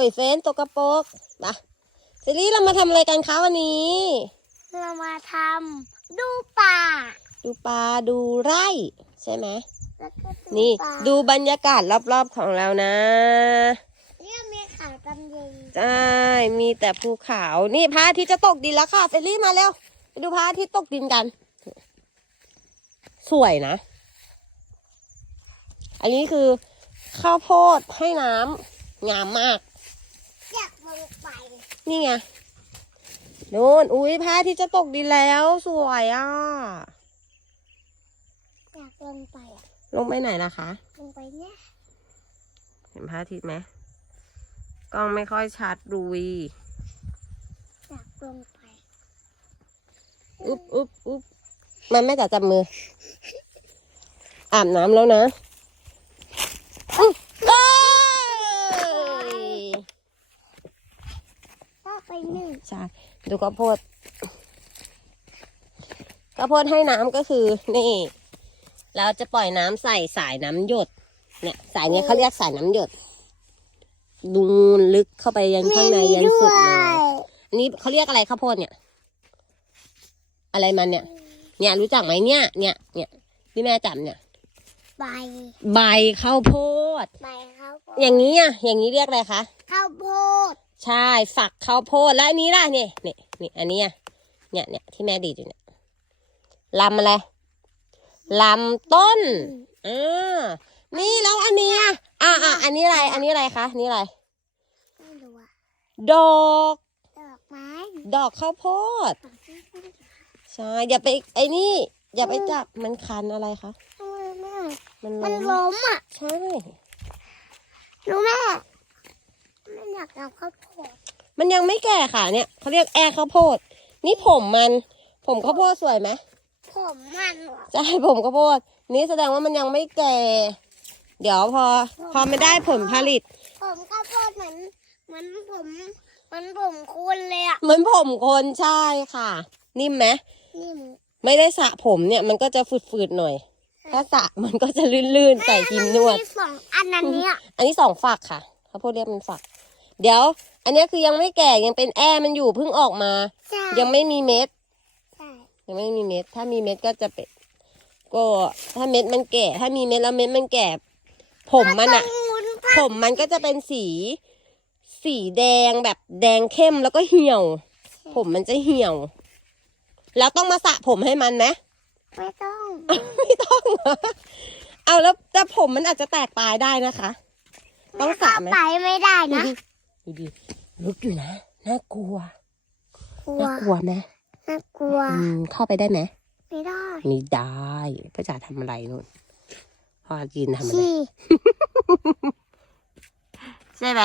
อ้ยเฟนตกกระโปรกนะเซรี่เรามาทำอะไรกันคะวันนี้ เรามาทำดูป่า ดูปลาดูไร่ ใช่ไหมแล้วก็นี่ป่าดูบรรยากาศรอบๆของเรานะเนี่ยมีขาวกำยิงใช่มีแต่ภูเขานี่พระอาทิตย์จะตกดินแล้วค่ะเฟรลี่มาเร็วไปดูพระอาทิตย์ตกดินกัน สวยนะ อันนี้คือข้าวโพดให้น้ำงามมากอยากล งไป นี่ไงนู่นอุ้ยพระอาทิตย์จะตกดินแล้วสวยอะ อยากลงไปอะ ลงไปไหนล่ะคะ ลงไปเนี่ย เห็นพระอาทิตย์ไหมกล้องไม่ค่อยชัดดูวีอยากลงไปอุ๊บอุ๊บอุ๊บมันไม่จับจับมือ อาบน้ำแล้วนะอุ๊บเอ้ย ก็ไปห นึ่งใช่ดูข้าวโพดข้าวโพดให้น้ำก็คือนี่ เราจะปล่อยน้ำใส่สายน้ำหยด เนี่ย สายเนี้ยเขาเรียกสายน้ำหยดดูลึกเข้าไปยันข้างในยันสุดเลยอันนี้เขาเรียกอะไรข้าวโพดเนี่ย อะไรมันเนี่ย เนี่ยรู้จักไหมเนี่ย เนี่ยเนี่ยที่แม่จำเนี่ย ใบ ใบข้าวโพดใบข้าวโพดอย่างนี้อะอย่างนี้เรียกอะไรคะข้าวโพด ใช่ฝักข้าวโพดแล้วอันนี้ล่ะนี่นี่นี่อันนี้อะเนี่ยเนี่ยที่แม่ดีดอยู่เนี่ยลำอะไรลำต้นอ่านี่แล้วอันนี้อะอ่าอ่าอันนี้อะไรอันนี้อะไรคะนี่อะไรไม่รู้อะดอกดอกไม้ดอกข้าวโพดดอกไม้ใช่อย่าไปไอ้นี่ อย่าไปจับมันคันอะไรคะทำไมแม่มันมันล้มล้มอะใช่รู้แม่ไม่ อยากทำข้าวโพดมันยังไม่แก่ค่ะเนี่ยเขาเรียกแอร์ข้าวโพด นี่ผมมัน ผมข้าวโพดสวยไหมผมมันเหรอใช่ผมข้าวโพด นี่แสดงว่ามันยังไม่แก่ เดี๋ยวพอ พอมันได้ผลผลิต ผมข้าวโพดเหมือนเหมือนผมเหมือนผมคุณเลยอะเหมือนผมคนใช่ค่ะ นิ่มไหมนิ่มไม่ได้สระผมเนี่ยมันก็จะฝืดๆหน่อย ถ้าสระมันก็จะลื่นๆใส่ครีมนวดมีสองอันนั้นเนี้ยอันนี้สองฝักค่ะข้าวโพดเรียกมันฝัก เดี๋ยว อันเนี้ยคือยังไม่แก่ยังเป็นแอร์มันอยู่เพิ่งออกมา ใช่ยังไม่มีเม็ด ใช่ยังไม่มีเม็ด ถ้ามีเม็ดก็จะเป็นก็ถ้าเม็ดมันแก่ ถ้ามีเม็ดแล้วเม็ดมันแก่ ผมมันอะหมุนผมมันก็จะเป็นสี สีแดงแบบแดงเข้มแล้วก็เหี่ยว ผมมันจะเหี่ยว แล้วต้องมาสระผมให้มันไหมไม่ต้องไม่ต้องเหรอเอาแล้วแต่ผมมันอาจจะแตกปลายได้นะคะ ต้องสระไหม ไปไม่ได้นะ ดูดิลึกอยู่นะ น่ากลัวกลัว น่ากลัวไหมน่ากลัว อืมเข้าไปได้ไหมไม่ได้ ไม่ได้พ่อจ๋าทำอะไรนู่นพ่อกินทำอะไรขี้ใช่ไหม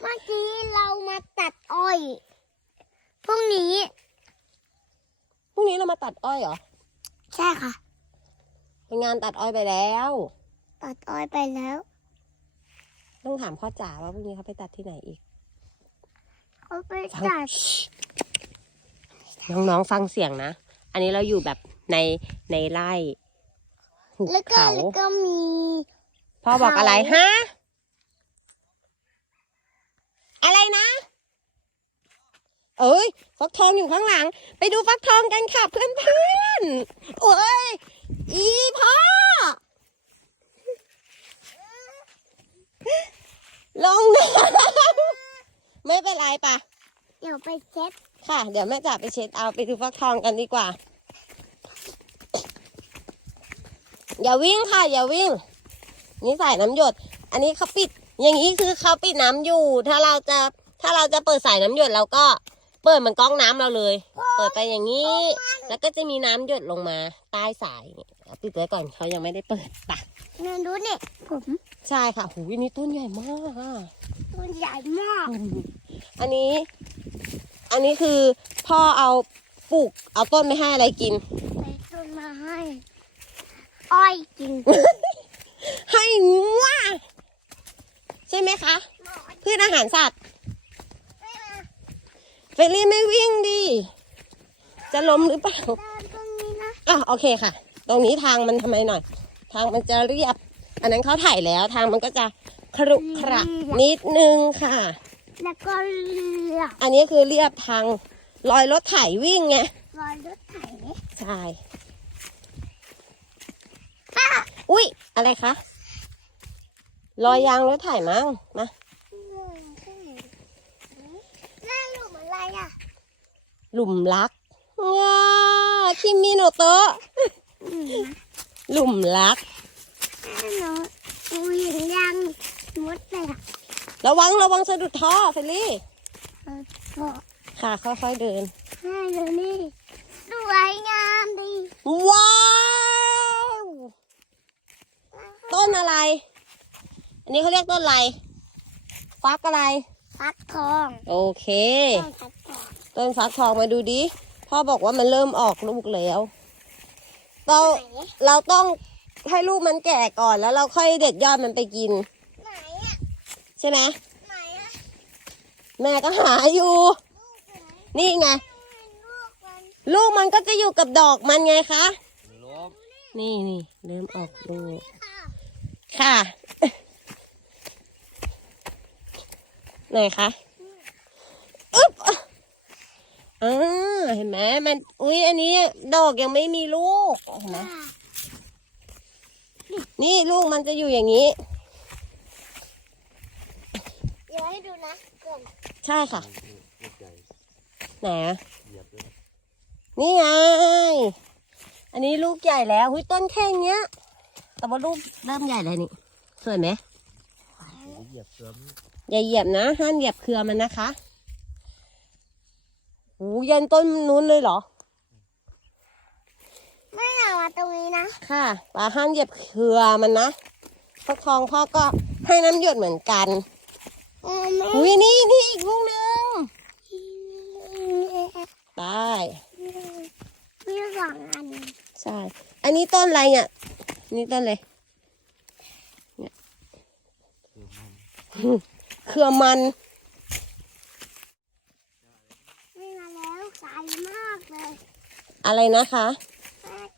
เมื่อกี้เรามาตัดอ้อย พรุ่งนี้ พรุ่งนี้เรามาตัดอ้อยเหรอ ใช่ค่ะ เป็นงานตัดอ้อยไปแล้ว ตัดอ้อยไปแล้ว ต้องถามพ่อจ๋าว่าพรุ่งนี้เขาไปตัดที่ไหนอีกเขาไปฟังตัดน้องๆฟังเสียงนะ อันนี้เราอยู่แบบในในไร่หุบแล้วก็เขาแล้วก็มี พ่อบอกอะไรเขาฮะอะไรนะ เอ้ยฟักทองอยู่ข้างหลัง ไปดูฟักทองกันค่ะเพื่อนๆโอ้ยอีพ่อ ลงน้ำไม่เป็นไรปะเดี๋ยวไปเช็ดค่ะ เดี๋ยวแม่จ๋าไปเช็ดเอาไปดูฟักทองกันดีกว่า อย่าวิ่งค่ะอย่าวิ่ง นี่สายน้ำหยด อันนี้เขาปิด อย่างนี้คือเขาปิดน้ำอยู่ ถ้าเราจะถ้าเราจะเปิดสายน้ำหยดเราก็เปิดเหมันก๊อกน้ำเราเลย เปิดไปอย่างนี้ แล้วก็จะมีน้ำหยดลงมาใต้สายปิดไว้ก่อนเขายังไม่ได้เปิดปะเนดูเนี่ยผม ใช่ค่ะหูยนี่ต้นใหญ่มากอะตัวใหญ่มาก อันนี้ อันนี้คือพ่อเอาปลูก เอาต้นไม่ให้อะไรกิน ไปต้นมาให้ อ้อยกิน ให้งัวใช่ไหมคะ พืชอาหารสัตว์เฟรลี่ไม่วิ่งดิ จะล้มหรือเปล่าเดินตรงนี้นะอะโอเคค่ะ ตรงนี้ทางมันทำไมหน่อย ทางมันจะเรียบ อันนั้นเขาถ่ายแล้วทางมันก็จะครุขระนิดนึงค่ะ แล้วก็เลือกอันนี้คือเรียบทางรอยรถไถวิ่งไงรอยรถไถใช่ป้าอุ๊ยอะไรคะรอยยางรถไถมั้งมาแม่หลุมอะไรอะหลุมรักว้าคิมิโนโตะอืมหลุมรักแม่ หนูหนูเห็นยังมดเลยอะระวังระวังสะดุดท่อเฟลลี่เออก็ค่ะค่อยๆเดินแม่ดูนี่สวยงามดีว้าว ต้นอะไร อันนี้เขาเรียกต้นอะไร ฟักอะไร ฟักทองโอเคต้นฟักทองต้นฟักทองมาดูดิ พ่อบอกว่ามันเริ่มออกลูกแล้ว เรา ไหนเราต้อง ให้ลูกมันแก่ก่อนแล้วเราค่อยเด็ดยอดมันไปกิน ไหนอะใช่ไหมไหนอะแม่ก็หาอยู่ ลูกไหนนี่ไงลูกมันลูกมันก็จะอยู่กับดอกมันไงคะ ลบนี่นี่เริ่มออกลูก ค่ะค่ะ ไหนคะอึ๊บอ่าเห็นไหมมัน อุ้ยอันนี้ดอกยังไม่มีลูกเห็นไหม นี่ลูกมันจะอยู่อย่างนี้ เดี๋ยวให้ดูนะก่อนใช่ค่ะ ลูกใหญ่ไหนอะเหยียบด้วยนี่ไง อันนี้ลูกใหญ่แล้วหุยต้นแค่เนี้ย แต่ว่าลูกเริ่มใหญ่เลยนี่ สวยไหมโอ้เหยียบเสริมอย่าเหยียบนะห้ามเหยียบเครือมันนะคะโอ้ยันต้นนู้นเลยเหรอไม่เอามา ตรงนี้นะค่ะปลาห้ามเหยียบเครือมันนะฟักทองพ่อก็ให้น้ำหยดเหมือนกันเออแม่อุ้ยนี่นี่อีกลูกนึงไปมีสองอันใช่อันนี้ต้นอะไรเนี่ยนี่ต้นเลยคือมันเครือมันไม่มาแล้วไกลมากเลย อะไรนะคะแม่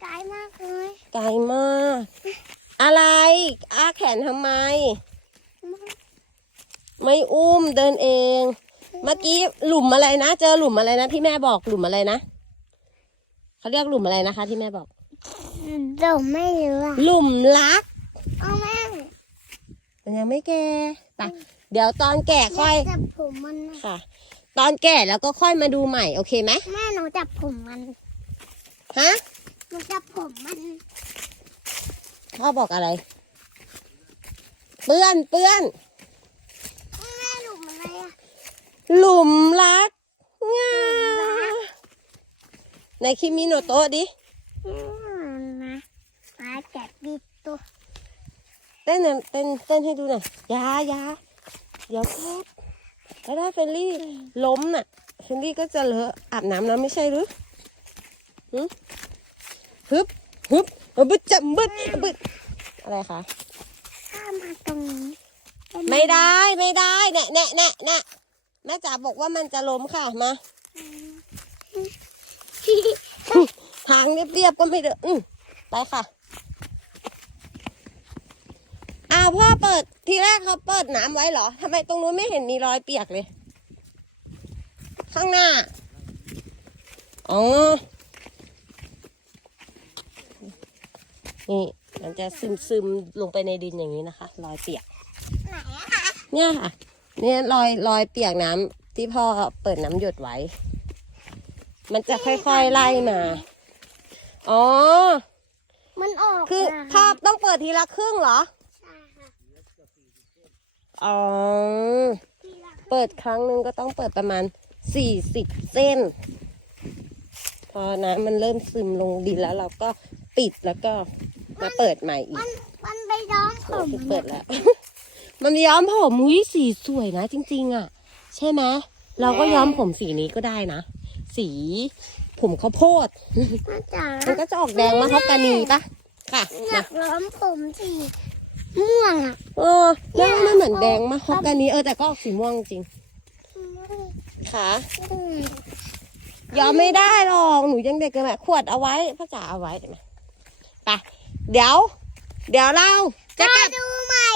ไกลมากเลยไกลมาก อะไร อ้าแขนทำไม ไม่อุ้มเดินเอง เมื่อกี้หลุมอะไรนะ เจอหลุมอะไรนะ ที่แม่บอกหลุมอะไรนะเขาเรียกหลุมอะไรนะคะ ที่แม่บอกเดี๋ยวไม่รู้อะหลุมรักเอาแม่มันยังไม่แก่ไปเดี๋ยวตอนแก่ค่อยจับผมมันนะค่ะ ตอนแก่แล้วก็ค่อยมาดูใหม่ โอเคไหมแม่หนูจับผมมัน ฮะ หนูจับผมมันพ่อบอกอะไร เปื้อนเปื้อนแม่หลุมอะไรอะหลุมรักงาในคิมิโนโตะดิอืมนะมาจับดิตัวเต้นหน่อยเต้นเต้นให้ดูหน่อยอยาอยาเดี๋ยวแคบแล้วถ้าเฟลลี่ล้มน่ะเฟลลี่ก็จะเลอะอาบน้ำแล้วไม่ใช่หรือหึ ฮึบฮึบเอาบึดจับบึดบึดอะไรคะข้ามมาตรงนี้ด้หไม่ได้ไม่ได้แน่แน่แน่แน่แม่จ๋าบอกว่ามันจะล้มค่ะมาทางเรียบๆก็ไม่เด้ออืมไปค่ะอ้าวพ่อเปิดทีแรกเขาเปิดน้ำไว้เหรอทำไมตรงนู้นไม่เห็นมีรอยเปียกเลย ข้างหน้า อ๋อ นี่มันจะซึมซึมๆลงไปในดินอย่างนี้นะคะ รอยเปียกไหนอะคะเนี่ยค่ะ เนี่ยรอยรอยเปียกน้ำที่พ่อเปิดน้ำหยดไว้ มันจะค่อยๆไล่มา อ๋อ มันออกคือมาภาพต้องเปิดทีละครึ่งเหรอใช่ค่ะอ๋อทีละเปิดครั้งหนึ่งก็ต้องเปิดประมาณสี่สิบเส้น พอน้ำมันเริ่มซึมลงดินแล้วเราก็ปิดแล้วก็ มาเปิดใหม่อีมักนมันไปย้อมผโอ้มคือมันเปิดแล้ว มันย้อมผมมุ้ยสีสวยนะ จริง ๆ อะ ใช่ไหมเราก็ย้อมผมสีนี้ก็ได้นะ สีผมข้าวโพดน่าจะมันก็จะออกแดงมาฮอกกานีปะค่ะอยานะกย้อมผมสีม่วงอะเออแล้วมันเหมือนแดงมาฮอกกานีเออแต่ก็ออกสีม่วงจริงค่ะอืมย้อมไม่ได้หรอกหนูยังเด็กเกินไปขวดเอาไว้พ่อจ๋าเอาไว้เห็นไหมไป เดี๋ยว เดี๋ยวเราจะจะกลับดูใหม่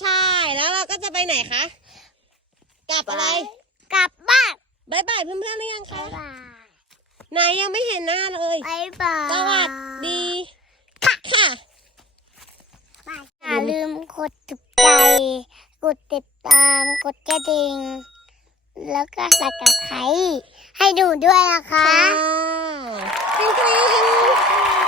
ใช่แล้วเราก็จะไปไหนคะ กลับอะไร กลับบ้านบายบายเพื่อนๆหรือยังบ๊าคะยบายไหนยังไม่เห็นหน้าเลยบ๊ายบายสวัสดีค่ะค่ะอย่าลืมกดถูกใจกดติดตาม กดกระดิ่ง แล้วก็สักกับไครให้ดูด้วยนะคะค่ะ